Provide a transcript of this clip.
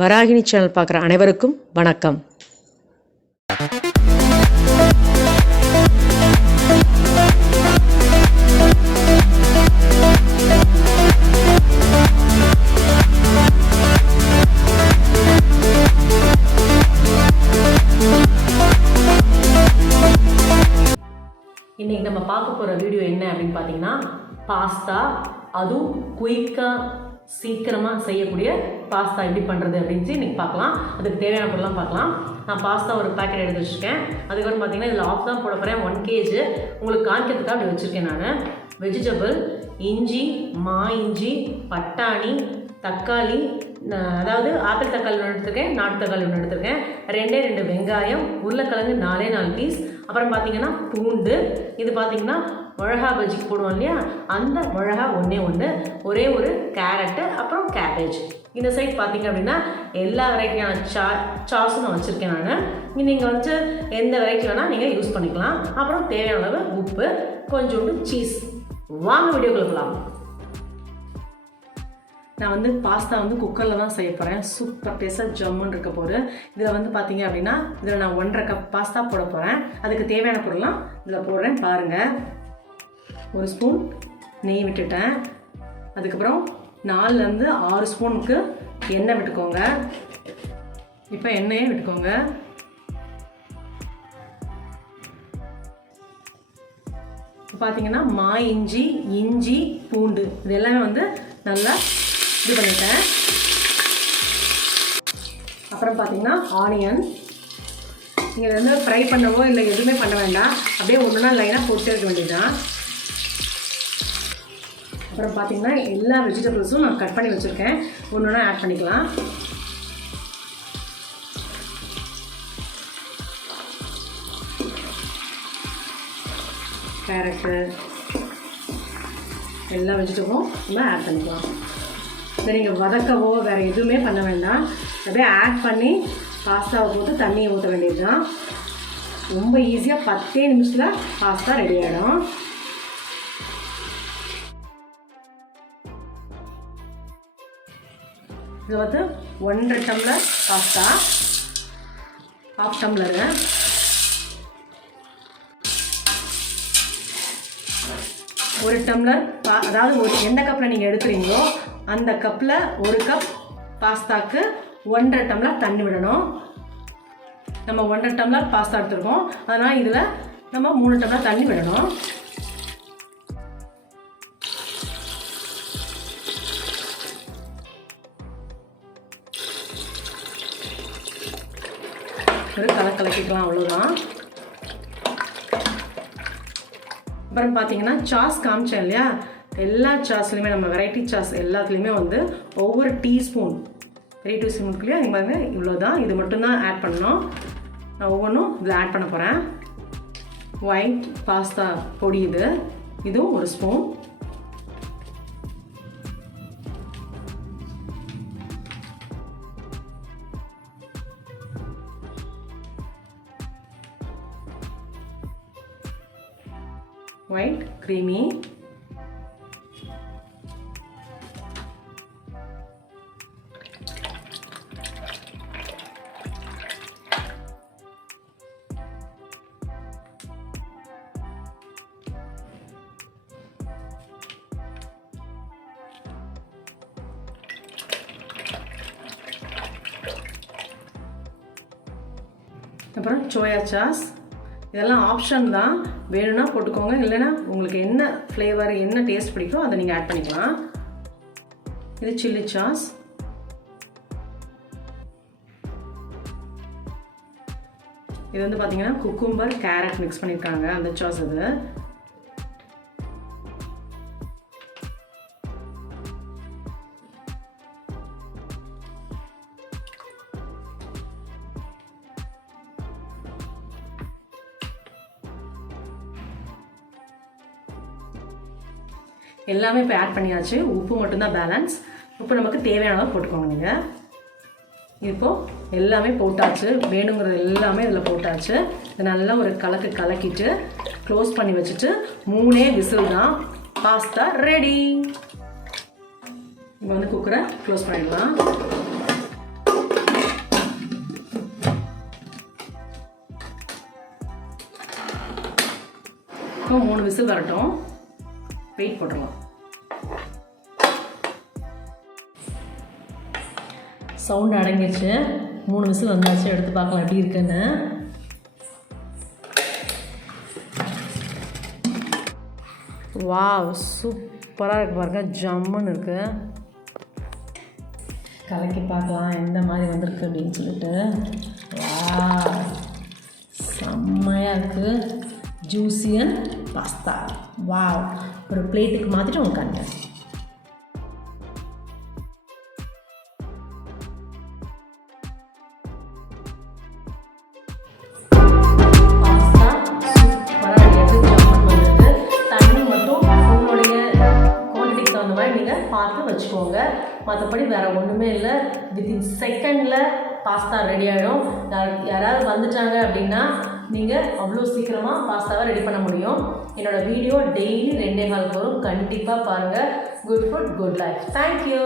Varahini channel பார்க்குற அனைவருக்கும் வணக்கம். இன்றைக்கி நம்ம பார்க்க போகிற வீடியோ என்ன அப்படின்னு பார்த்தீங்கன்னா, பாஸ்தா, அதுவும் குயிக்காக சீக்கிரமாக செய்யக்கூடிய பாஸ்தா எப்படி பண்ணுறது அப்படின்னு இன்றைக்கி பார்க்கலாம். அதுக்கு தேவையான பொருள்லாம் பார்க்கலாம். நான் பாஸ்தா ஒரு பேக்கெட் எடுத்து வச்சுருக்கேன். அதுக்கப்புறம் பார்த்தீங்கன்னா இதில் ஆஃப் தான் போட போகிறேன். 1 kg உங்களுக்கு காமிக்கிறதுக்காக அப்படி வச்சுருக்கேன். நான் வெஜிடபிள் இஞ்சி, மா இஞ்சி, பட்டாணி, தக்காளி, அதாவது ஆப்பிள் தக்காளி ஒன்று எடுத்துருக்கேன், நாட்டு தக்காளி ஒன்று எடுத்துருக்கேன், 2 வெங்காயம், உருளைக்கிழங்கு 4 பீஸ், அப்புறம் பார்த்தீங்கன்னா பூண்டு, இது பார்த்தீங்கன்னா மிளகா பஜ்ஜிக்கு போடுவோம் இல்லையா, அந்த மிளகா ஒன்று, ஒரே ஒரு கேரட்டு, அப்புறம் கேபேஜ். இந்த சைட் பார்த்தீங்க அப்படின்னா எல்லா வெரைட்டியான சாஸும் நான் வச்சுருக்கேன். நான் நீங்கள் வந்து எந்த வெரைட்டி வேணால் நீங்கள் யூஸ் பண்ணிக்கலாம். அப்புறம் தேவையான அளவு உப்பு, கொஞ்சோண்டு சீஸ். வாங்க வீடியோக்குள்ள போகலாம். நான் வந்து பாஸ்தா வந்து குக்கரில் தான் செய்ய போகிறேன். சூப்பர் டேஸ்ட்டாக ஜம்முன்னு இருக்க போகுது. இதில் வந்து பார்த்தீங்க அப்படின்னா இதில் நான் 1.5 கப் பாஸ்தா போட போகிறேன். அதுக்கு தேவையான பொருள்லாம் இதில் போடுறேன் பாருங்கள். 1 ஸ்பூன் நெய் விட்டுட்டேன். அதுக்கப்புறம் 4 to 6 ஸ்பூனுக்கு எண்ணெய் விட்டுக்கோங்க. இப்போ எண்ணெயே விட்டுக்கோங்க. பார்த்தீங்கன்னா மா இஞ்சி, பூண்டு இது எல்லாமே வந்து நல்லா இது பண்ணிட்டேன். அப்புறம் பார்த்தீங்கன்னா ஆனியன், நீங்கள் வந்து ஃப்ரை பண்ணவோ இல்லை எதுவுமே பண்ண வேண்டாம், அப்படியே ஒன்றுனா லைனாக போட்டு இருக்க வேண்டியதுதான். அப்புறம் பார்த்தீங்கன்னா எல்லா வெஜிடபிள்ஸும் நான் கட் பண்ணி வச்சுருக்கேன். ஒன்றுனா ஆட் பண்ணிக்கலாம். கேரட்டு, எல்லா வெஜிடபிளும் நம்ம ஆட் பண்ணிக்கலாம். இதை நீங்கள் வதக்கவோ வேறு எதுவுமே பண்ண வேண்டாம், அப்படியே ஆட் பண்ணி பாஸ்தாவை போட்டு தண்ணியை ஊற்ற வேண்டியது தான். ரொம்ப ஈஸியாக 10 நிமிஷத்தில் பாஸ்தா ரெடி ஆகிடும். இது வந்து 1.5 டம்ளர் பாஸ்தா, 1/2 டம்ளரு. ஒரு டம்ளர் அதாவது எந்த கப்பில் நீங்கள் எடுக்கிறீங்களோ அந்த கப்பில் 1 கப் பாஸ்தாக்கு 1.5 டம்ளர் தண்ணி விடணும். நம்ம 1.5 டம்ளர் பாஸ்தா எடுத்துருக்கோம், அதனால் இதில் நம்ம 3 டம்ளர் தண்ணி விடணும். ஒரு கலக்கிக்கலாம், அவ்வளோதான். அப்புறம் பார்த்தீங்கன்னா சாஸ் காமிச்சேன் இல்லையா, எல்லா சாஸ்லையுமே நம்ம வெரைட்டி சாஸ் எல்லாத்துலேயுமே வந்து ஒவ்வொரு டீஸ்பூன், பெரிய டீஸ்பூனுக்குள்ளேயே நீங்கள் பாருங்க இவ்வளோதான். இது மட்டும்தான் ஆட் பண்ணணும். நான் ஒவ்வொன்றும் இதில் ஆட் பண்ண போகிறேன். ஒயிட் பாஸ்தா பொடி, இதுவும் 1 ஸ்பூன். ஒயிட் க்ரீமி, அப்புறம் சோயா சாஸ். இதெல்லாம் ஆப்ஷன் தான், வேணும்னா போட்டுக்கோங்க, இல்லைன்னா உங்களுக்கு என்ன ஃப்ளேவர் என்ன டேஸ்ட் பிடிக்கும் அதை நீங்கள் ஆட் பண்ணிக்கலாம். இது சில்லி சாஸ். இது வந்து பார்த்தீங்கன்னா குக்கும்பர் கேரட் மிக்ஸ் பண்ணியிருக்காங்க, அந்த சாஸ் இது. எல்லாமே இப்போ ஆட் பண்ணியாச்சு. உப்பு மட்டும்தான் பேலன்ஸ். உப்பு நமக்கு தேவையான அளவு போட்டுக்கோங்க. நீங்கள் இப்போது எல்லாமே போட்டாச்சு, வேணுங்கிறது எல்லாமே இதில் போட்டாச்சு. இது நல்லா ஒரு கலக்கிட்டு க்ளோஸ் பண்ணி வச்சுட்டு 3 விசில் தான். Pasta ready. இப்போ வந்து குக்கரை க்ளோஸ் பண்ணிடலாம். இப்போ 3 விசில் வரட்டும், வெயிட் போட்டுடலாம். சவுண்ட் அடங்கிடுச்சு, 3 விசில் வந்தாச்சு. எடுத்து பார்க்கலாம் எப்படி இருக்குன்னு. வாவ், சூப்பராக இருக்கு பாருங்க, ஜம்முன்னு இருக்கு. கலக்கி பார்க்கலாம் எந்த மாதிரி வந்திருக்கு அப்படின்னு சொல்லிட்டு. வாவ், செம்மையாக இருக்குது. ஜூசியன் பாஸ்தா. வாவ், ஒரு பிளேட்டுக்கு மாற்றிட்டு உட்காந்து. பார்த்து வச்சுக்கோங்க, மற்றபடி வேறு ஒன்றுமே இல்லை. வித்தின் செகண்டில் பாஸ்தா ரெடி ஆகிடும். யாராவது வந்துட்டாங்க அப்படின்னா நீங்கள் அவ்வளோ சீக்கிரமாக பாஸ்தாவை ரெடி பண்ண முடியும். என்னோடய வீடியோ டெய்லி 2.25 வரும், கண்டிப்பாக பாருங்கள். Good food good life. Thank you.